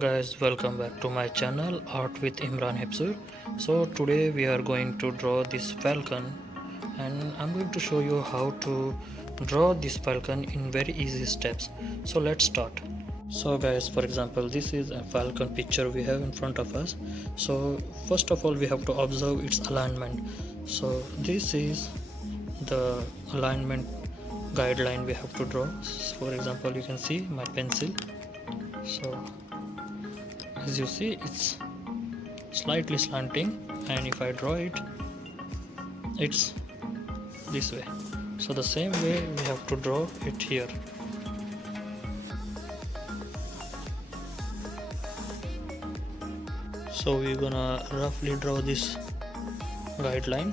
guys, welcome back to my channel Art with Imran Hepsur. So today we are going to draw this falcon, and I'm going to show you how to draw this falcon in very easy steps. So let's start. So guys, for example, this is a falcon picture we have in front of us. So first of all we have to observe its alignment. So this is the alignment guideline we have to draw. So for example, you can see my pencil. So as you see, it's slightly slanting, and if I draw it, it's this way. So the same way we have to draw it here. So we're gonna roughly draw this guideline.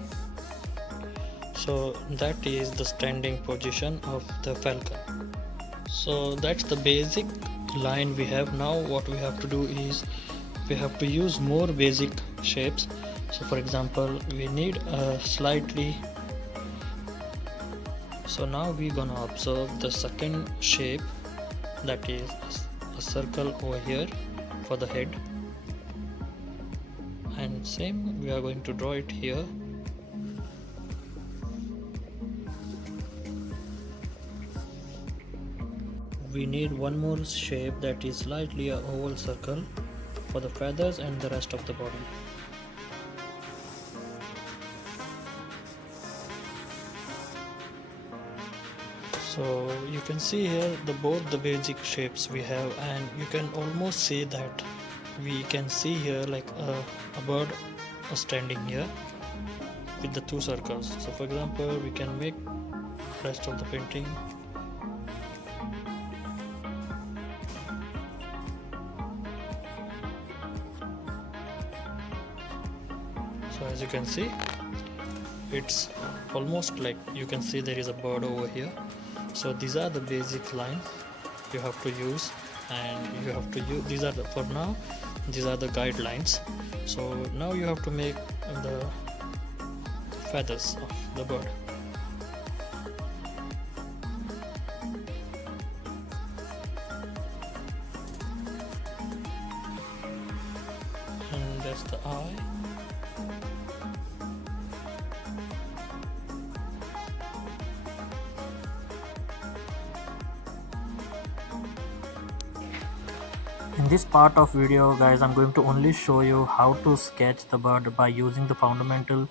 So that is the standing position of the falcon. So that's the basic line we have. Now what we have to do is we have to use more basic shapes. So for example, we need a slightly, so now we're gonna observe the second shape, that is a circle over here for the head, and same we are going to draw it here. We need one more shape, that is slightly a oval circle for the feathers and the rest of the body. So you can see here both the basic shapes we have, and you can almost see that we can see here like a bird standing here with the two circles. So for example, we can make rest of the painting. So as you can see, it's almost like you can see there is a bird over here. So these are the basic lines you have to use, and you have to use these are for now these are the guidelines. So now you have to make the feathers of the bird. And that's the eye. In this part of video guys, I'm going to only show you how to sketch the bird by using the fundamentals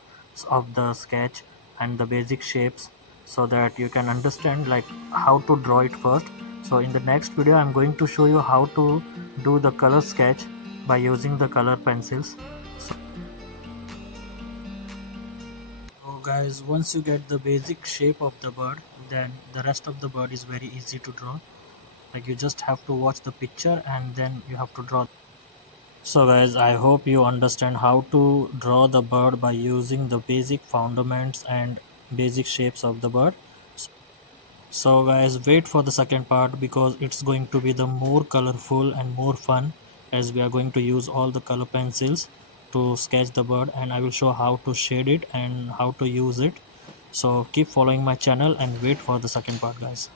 of the sketch and the basic shapes, so that you can understand like how to draw it first. So in the next video I'm going to show you how to do the color sketch by using the color pencils. So guys, once you get the basic shape of the bird, then the rest of the bird is very easy to draw. Like you just have to watch the picture and then you have to draw. So guys, I hope you understand how to draw the bird by using the basic fundaments and basic shapes of the bird. So guys, wait for the second part, because it's going to be the more colorful and more fun, as we are going to use all the color pencils to sketch the bird, and I will show how to shade it and how to use it. So keep following my channel and wait for the second part guys.